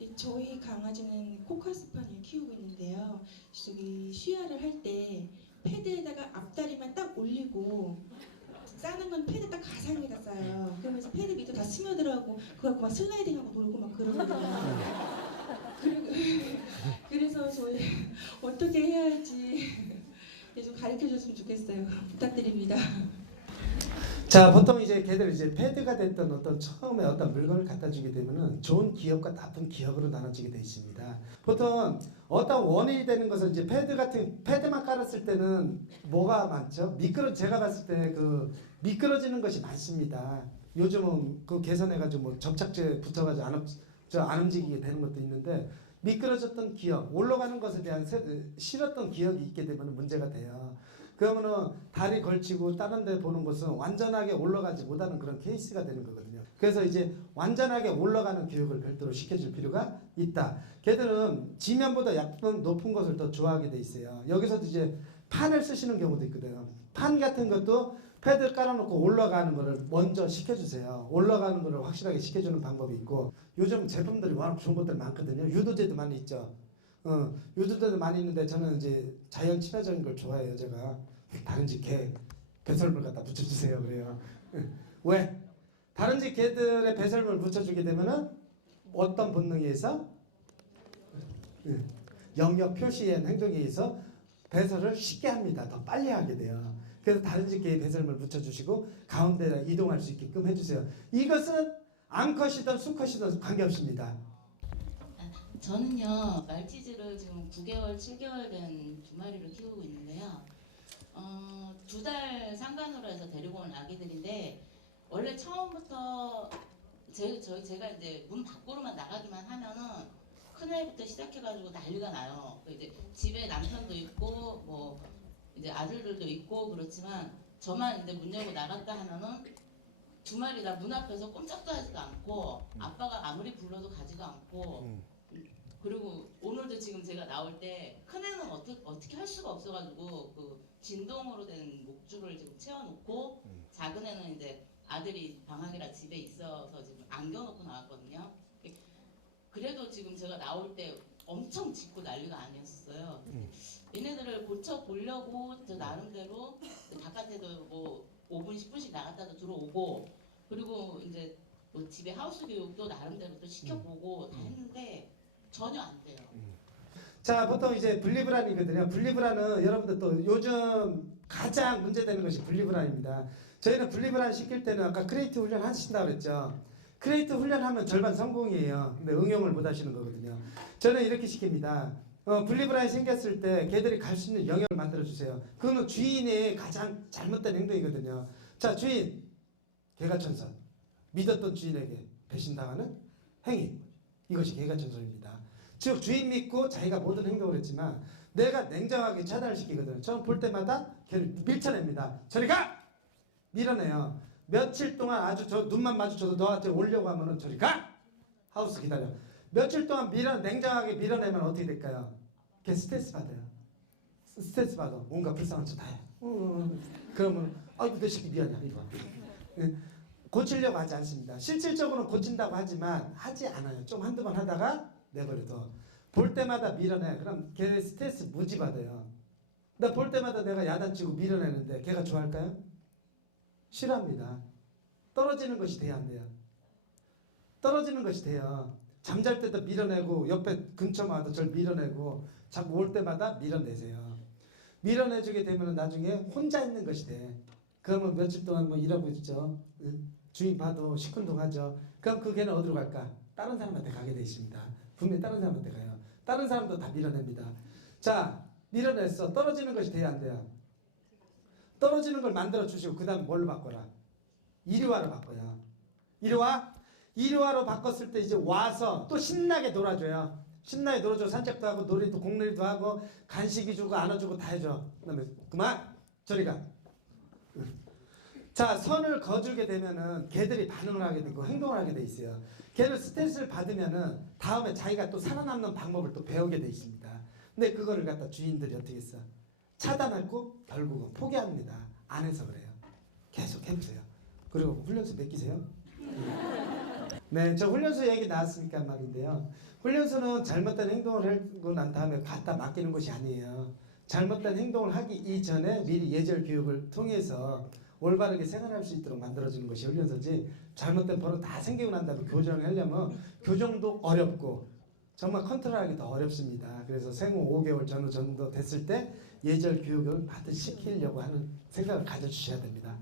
네, 저희 강아지는 코카스판을 키우고 있는데요. 저기 쉬야를 할 때 패드에다가 앞다리만 딱 올리고 싸는 건 패드 딱 가상에다 싸요. 그러면서 패드 밑에 다 스며들어가고 그거 갖고 막 슬라이딩하고 놀고 막 그러거든요. 그리고 그래서 저희 어떻게 해야 할지 좀 가르쳐 줬으면 좋겠어요. 부탁드립니다. 자, 보통 이제 걔들 이제 패드가 됐던 어떤 처음에 어떤 물건을 갖다 주게 되면은 좋은 기억과 나쁜 기억으로 나눠지게 돼 있습니다. 보통 어떤 원인이 되는 것은 이제 패드만 깔았을 때는 뭐가 많죠? 제가 봤을 때 그 미끄러지는 것이 많습니다. 요즘은 그 개선해가지고 뭐 접착제 붙여가지고 안 움직이게 되는 것도 있는데 미끄러졌던 기억, 올라가는 것에 대한 싫었던 기억이 있게 되면 문제가 돼요. 그러면은 다리 걸치고 다른 데 보는 것은 완전하게 올라가지 못하는 그런 케이스가 되는 거거든요. 그래서 이제 완전하게 올라가는 교육을 별도로 시켜줄 필요가 있다. 걔들은 지면보다 약간 높은 것을 더 좋아하게 돼 있어요. 여기서도 이제 판을 쓰시는 경우도 있거든요. 판 같은 것도 패드 깔아놓고 올라가는 거를 먼저 시켜주세요. 올라가는 거를 확실하게 시켜주는 방법이 있고, 요즘 제품들이 워낙 좋은 것들 많거든요. 유도제도 많이 있죠. 유도제도 많이 있는데 저는 이제 자연 친화적인 걸 좋아해요. 제가 다른 집 개 배설물 갖다 붙여주세요. 그래요. 왜? 다른 집 개들의 배설물 붙여주게 되면은 어떤 본능에 의해서 영역 표시의 행동에 의해서 배설을 쉽게 합니다. 더 빨리 하게 돼요. 그래서 다른 집 개의 배설물 붙여주시고 가운데에 이동할 수 있게끔 해주세요. 이것은 암컷이든 수컷이든 관계없습니다. 저는요 말티즈를 지금 9개월, 7개월 된 두 마리를 키우고 있는데요. 2달 상간으로 해서 데리고 온 아기들인데 원래 처음부터 제가 이제 문 밖으로만 나가기만 하면은 큰애부터 시작해가지고 난리가 나요. 이제 집에 남편도 있고 뭐 이제 아들들도 있고 그렇지만 저만 이제 문 열고 나갔다 하면은 두 마리 다 문 앞에서 꼼짝도 하지도 않고 아빠가 아무리 불러도 가지도 않고 그리고 오늘도 지금 제가 나올 때 큰애는 어떻게 할 수가 없어가지고 그 진동으로 된 목줄을 지금 채워놓고 작은 애는 이제 아들이 방학이라 집에 있어서 지금 안겨놓고 나왔거든요. 그래도 지금 제가 나올 때 엄청 짖고 난리가 아니었어요. 얘네들을 고쳐보려고 저 나름대로 바깥에도 뭐 5분 10분씩 나갔다도 들어오고 그리고 이제 뭐 집에 하우스 교육도 나름대로 또 시켜보고 다 했는데 전혀 안 돼요. 자, 보통 이제 분리불안이거든요. 분리불안은 여러분들 또 요즘 가장 문제되는 것이 분리불안입니다. 저희는 분리불안 시킬 때는 아까 크레이트 훈련 하신다고 그랬죠. 크레이트 훈련하면 절반 성공이에요. 근데 응용을 못 하시는 거거든요. 저는 이렇게 시킵니다. 분리불안이 생겼을 때 걔들이 갈 수 있는 영역을 만들어 주세요. 그거는 주인의 가장 잘못된 행동이거든요. 자, 주인, 개가천선. 믿었던 주인에게 배신당하는 행위. 이것이 개가천선입니다. 즉 주인 믿고 자기가 모든 행동을 했지만 내가 냉정하게 차단을 시키거든요. 저는 볼 때마다 걔를 밀쳐냅니다. 저리 가! 밀어내요. 며칠 동안 아주 저 눈만 마주쳐도 너한테 오려고 하면은 저리 가! 하우스 기다려. 며칠 동안 냉정하게 밀어내면 어떻게 될까요? 걔 스트레스 받아요. 스트레스 받아. 뭔가 불쌍한 척 다 해. 그러면 아이고 내 새끼 미안해. 이거. 고치려고 하지 않습니다. 실질적으로는 고친다고 하지만 하지 않아요. 좀 한두 번 하다가 내버려둬. 볼 때마다 밀어내. 그럼 걔 스트레스 무지 받아요. 나 볼 때마다 내가 야단치고 밀어내는데 걔가 좋아할까요? 싫어합니다. 떨어지는 것이 돼야 안 돼요. 떨어지는 것이 돼요. 잠잘 때도 밀어내고 옆에 근처만 와도 저를 밀어내고 자꾸 올 때마다 밀어내세요. 밀어내주게 되면 나중에 혼자 있는 것이 돼. 그러면 며칠 동안 뭐 일하고 있죠. 주인 봐도 시큰둥하죠. 그럼 그 개는 어디로 갈까? 다른 사람한테 가게 돼 있습니다. 분명히 다른 사람한테 가요. 다른 사람도 다 밀어냅니다. 자, 밀어냈어. 떨어지는 것이 돼야 안 돼요. 떨어지는 걸 만들어 주시고 그 다음 뭘로 바꿔라? 이리와로 바꿔요. 이리와? 이리와로 바꿨을 때 이제 와서 또 신나게 놀아줘요. 신나게 놀아줘. 산책도 하고 놀이도 공놀이도 하고 간식이 주고 안아주고 다 해줘. 그다음에 그만 저리 가. 자, 선을 거주게 되면은 개들이 반응을 하게 되고 행동을 하게 돼 있어요. 개를 스트레스를 받으면은 다음에 자기가 또 살아남는 방법을 또 배우게 돼 있습니다. 근데 그거를 갖다 주인들이 어떻게 했어? 차단하고 결국은 포기합니다. 안 해서 그래요. 계속 해보세요. 그리고 훈련소 맡기세요. 네, 저 훈련소 얘기 나왔으니까 말인데요. 훈련소는 잘못된 행동을 하고 난 다음에 갖다 맡기는 것이 아니에요. 잘못된 행동을 하기 이전에 미리 예절 교육을 통해서 올바르게 생활할 수 있도록 만들어주는 것이 훈련소지, 잘못된 버릇 다 생기고 난 다음에 교정을 하려면 교정도 어렵고 정말 컨트롤하기 더 어렵습니다. 그래서 생후 5개월 전후 정도 됐을 때 예절 교육을 받으시키려고 하는 생각을 가져주셔야 됩니다.